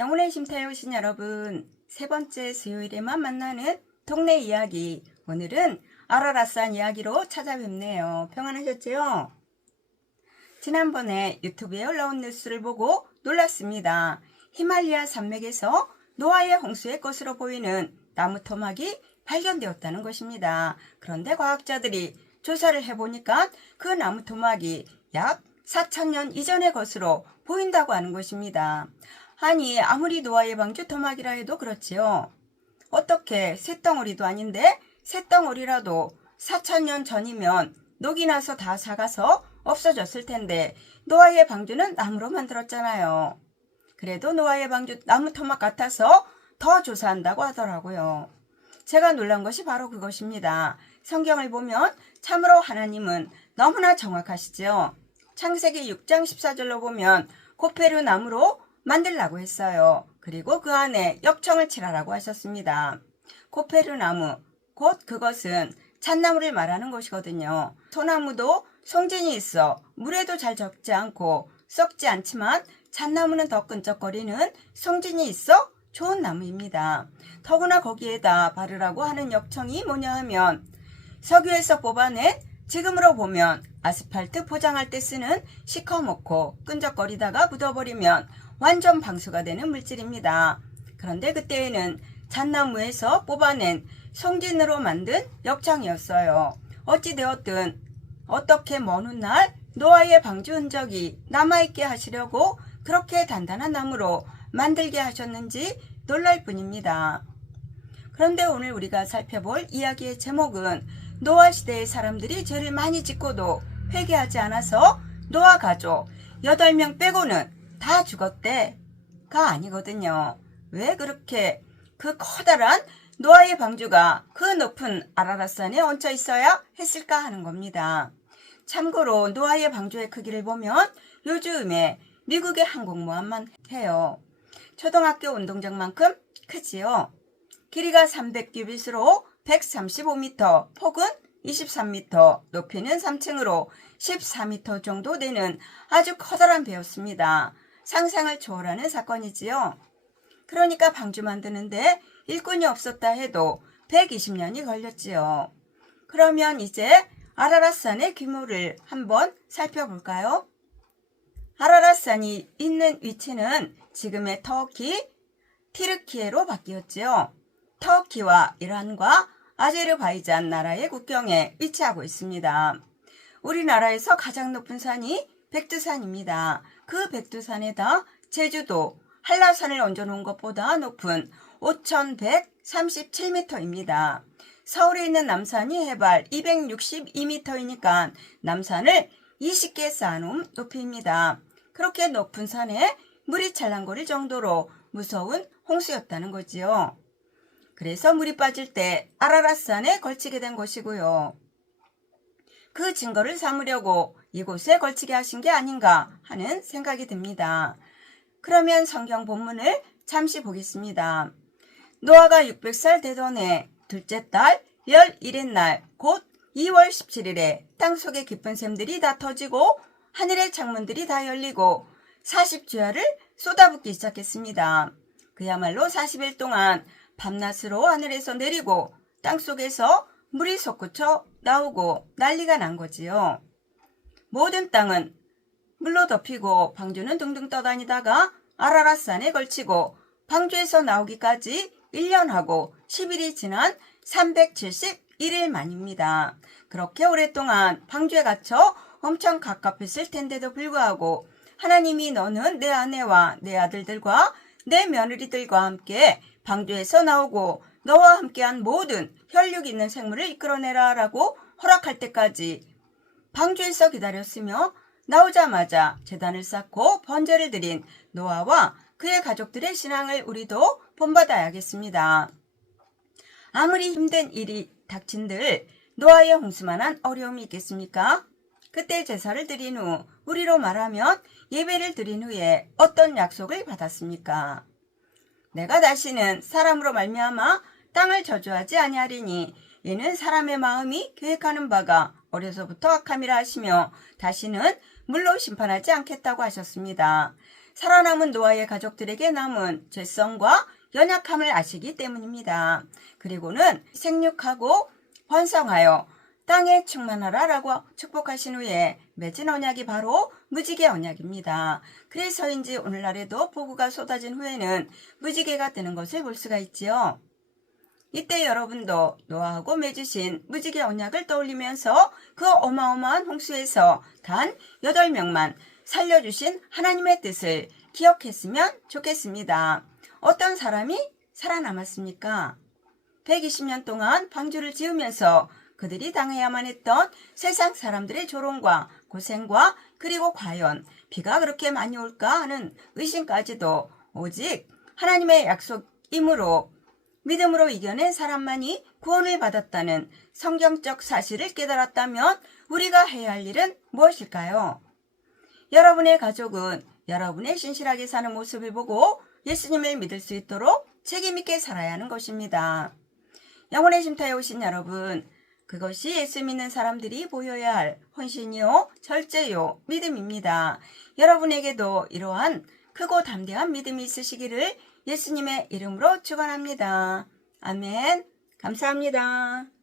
영혼의 쉼터에 오신 여러분, 세 번째 수요일에만 만나는 동네 이야기. 오늘은 아라라산 이야기로 찾아뵙네요. 평안하셨죠? 지난번에 유튜브에 올라온 뉴스를 보고 놀랐습니다. 히말리아 산맥에서 노아의 홍수의 것으로 보이는 나무 토막이 발견되었다는 것입니다. 그런데 과학자들이 조사를 해보니까 그 나무 토막이 약 4,000년 이전의 것으로 보인다고 하는 것입니다. 아니, 아무리 노아의 방주 토막이라 해도 그렇지요. 어떻게 쇳덩어리도 아닌데 쇳덩어리라도 4,000년 전이면 녹이 나서 다 삭아서 없어졌을 텐데 노아의 방주는 나무로 만들었잖아요. 그래도 노아의 방주 나무 토막 같아서 더 조사한다고 하더라고요. 제가 놀란 것이 바로 그것입니다. 성경을 보면 참으로 하나님은 너무나 정확하시죠. 창세기 6장 14절로 보면 고페류 나무로 만들라고 했어요. 그리고 그 안에 역청을 칠하라고 하셨습니다. 고페류 나무, 곧 그것은 잣나무를 말하는 것이거든요. 소나무도 송진이 있어 물에도 잘 적지 않고 썩지 않지만 잣나무는 더 끈적거리는 송진이 있어 좋은 나무입니다. 더구나 거기에다 바르라고 하는 역청이 뭐냐 하면 석유에서 뽑아낸 지금으로 보면 아스팔트 포장할 때 쓰는 시커멓고 끈적거리다가 묻어버리면 완전 방수가 되는 물질입니다. 그런데 그때에는 잣나무에서 뽑아낸 송진으로 만든 역청이었어요. 어찌되었든 어떻게 먼 훗날 노아의 방주 흔적이 남아있게 하시려고 그렇게 단단한 나무로 만들게 하셨는지 놀랄 뿐입니다. 그런데 오늘 우리가 살펴볼 이야기의 제목은 노아 시대의 사람들이 죄를 많이 짓고도 회개하지 않아서 노아 가족 8명 빼고는 다 죽었대가 아니거든요. 왜 그렇게 그 커다란 노아의 방주가 그 높은 아라랏산에 얹혀 있어야 했을까 하는 겁니다. 참고로 노아의 방주의 크기를 보면 요즘에 미국의 항공모함만 해요. 초등학교 운동장만큼 크지요. 길이가 300규빗으로 135m, 폭은 23m, 높이는 3층으로 14m 정도 되는 아주 커다란 배였습니다. 상상을 초월하는 사건이지요. 그러니까 방주 만드는데 일꾼이 없었다 해도 120년이 걸렸지요. 그러면 이제 아라랏산의 규모를 한번 살펴볼까요? 아라랏산이 있는 위치는 지금의 터키, 티르키예로 바뀌었지요. 터키와 이란과 아제르바이잔 나라의 국경에 위치하고 있습니다. 우리나라에서 가장 높은 산이 백두산입니다. 그 백두산에다 제주도, 한라산을 얹어놓은 것보다 높은 5,137m입니다. 서울에 있는 남산이 해발 262m이니까 남산을 20개 쌓아놓은 높이입니다. 그렇게 높은 산에 물이 찰랑거릴 정도로 무서운 홍수였다는 거지요. 그래서 물이 빠질 때 아라랏산에 걸치게 된 것이고요. 그 증거를 삼으려고 이곳에 걸치게 하신 게 아닌가 하는 생각이 듭니다. 그러면 성경 본문을 잠시 보겠습니다. 노아가 600살 되던 해 둘째 달 11일 날 곧 2월 17일에 땅속의 깊은 샘들이 다 터지고 하늘의 창문들이 다 열리고 40주야를 쏟아붓기 시작했습니다. 그야말로 40일 동안 밤낮으로 하늘에서 내리고 땅속에서 물이 솟구쳐 나오고 난리가 난 거지요. 모든 땅은 물로 덮이고 방주는 둥둥 떠다니다가 아라랏산에 걸치고 방주에서 나오기까지 1년하고 10일이 지난 371일 만입니다. 그렇게 오랫동안 방주에 갇혀 엄청 갑갑했을 텐데도 불구하고 하나님이 너는 내 아내와 내 아들들과 내 며느리들과 함께 방주에서 나오고 너와 함께한 모든 혈육 있는 생물을 이끌어내라 라고 허락할 때까지 방주에서 기다렸으며 나오자마자 제단을 쌓고 번제를 드린 노아와 그의 가족들의 신앙을 우리도 본받아야겠습니다. 아무리 힘든 일이 닥친들 노아의 홍수만한 어려움이 있겠습니까? 그때 제사를 드린 후 우리로 말하면 예배를 드린 후에 어떤 약속을 받았습니까? 내가 다시는 사람으로 말미암아 땅을 저주하지 아니하리니 이는 사람의 마음이 계획하는 바가 어려서부터 악함이라 하시며 다시는 물로 심판하지 않겠다고 하셨습니다. 살아남은 노아의 가족들에게 남은 죄성과 연약함을 아시기 때문입니다. 그리고는 생육하고 번성하여 땅에 충만하라 라고 축복하신 후에 맺은 언약이 바로 무지개 언약입니다. 그래서인지 오늘날에도 폭우가 쏟아진 후에는 무지개가 뜨는 것을 볼 수가 있지요. 이때 여러분도 노아하고 맺으신 무지개 언약을 떠올리면서 그 어마어마한 홍수에서 단 8명만 살려주신 하나님의 뜻을 기억했으면 좋겠습니다. 어떤 사람이 살아남았습니까? 120년 동안 방주를 지으면서 그들이 당해야만 했던 세상 사람들의 조롱과 고생과 그리고 과연 비가 그렇게 많이 올까 하는 의심까지도 오직 하나님의 약속이므로 믿음으로 이겨낸 사람만이 구원을 받았다는 성경적 사실을 깨달았다면 우리가 해야 할 일은 무엇일까요? 여러분의 가족은 여러분의 신실하게 사는 모습을 보고 예수님을 믿을 수 있도록 책임있게 살아야 하는 것입니다. 영혼의 쉼터에 오신 여러분, 그것이 예수 믿는 사람들이 보여야 할 헌신이요, 절제요, 믿음입니다. 여러분에게도 이러한 크고 담대한 믿음이 있으시기를 예수님의 이름으로 축원합니다. 아멘. 감사합니다.